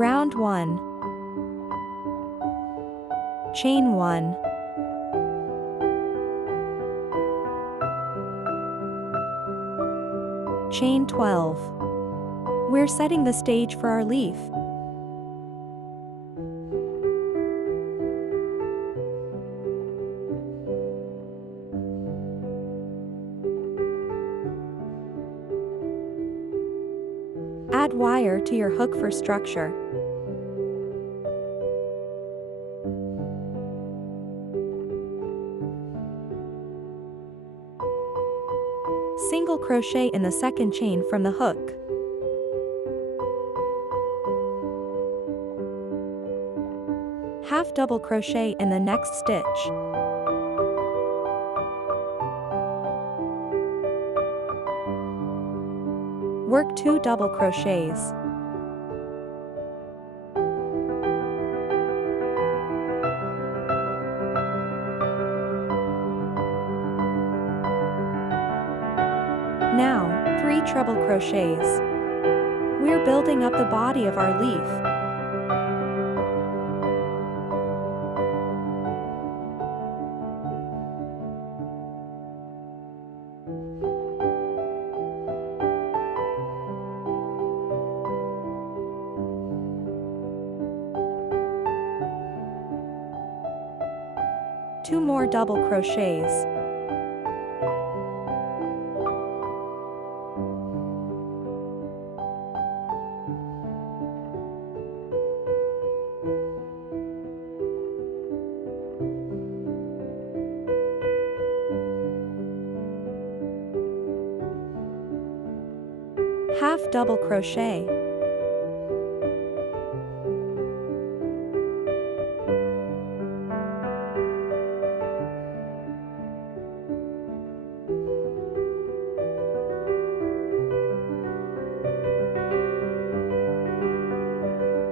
Round 1. Chain 1. Chain 12. We're setting the stage for our leaf. Add wire to your hook for structure. Single crochet in the second chain from the hook. Half double crochet in the next stitch. Work 2 double crochets. Now, 3 treble crochets. We're building up the body of our leaf. Two more double crochets. Half double crochet.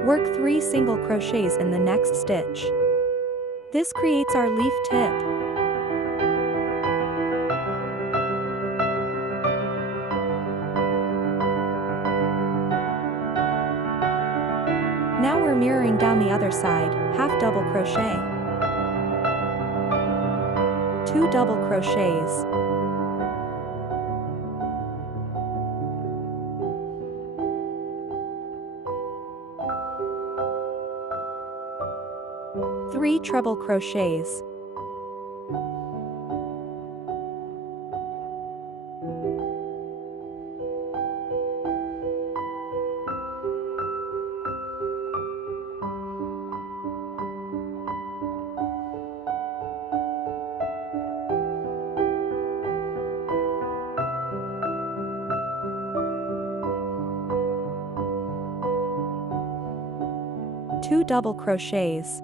Work 3 single crochets in the next stitch. This creates our leaf tip. Now we're mirroring down the other side, half double crochet. 2 double crochets. Three treble crochets. Two double crochets.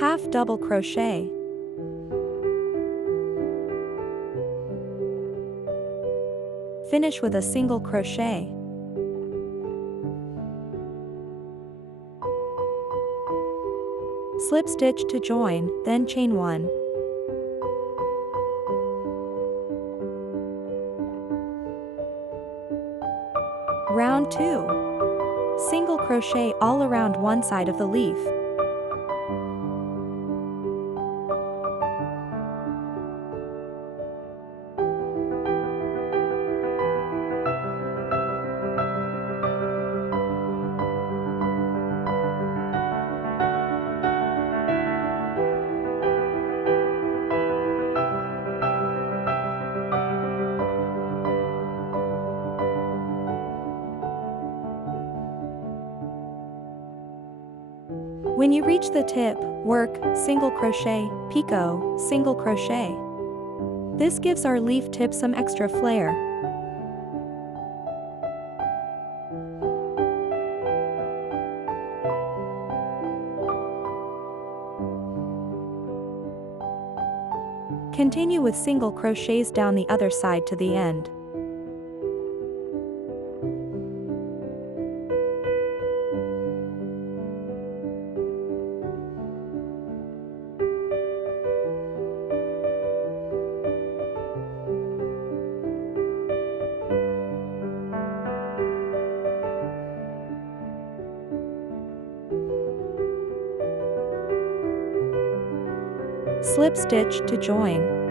Half double crochet. Finish with a single crochet. Slip stitch to join, then chain 1. Round 2. Single crochet all around one side of the leaf. When you reach the tip, work single crochet, picot, single crochet. This gives our leaf tip some extra flair. Continue with single crochets down the other side to the end. Slip stitch to join.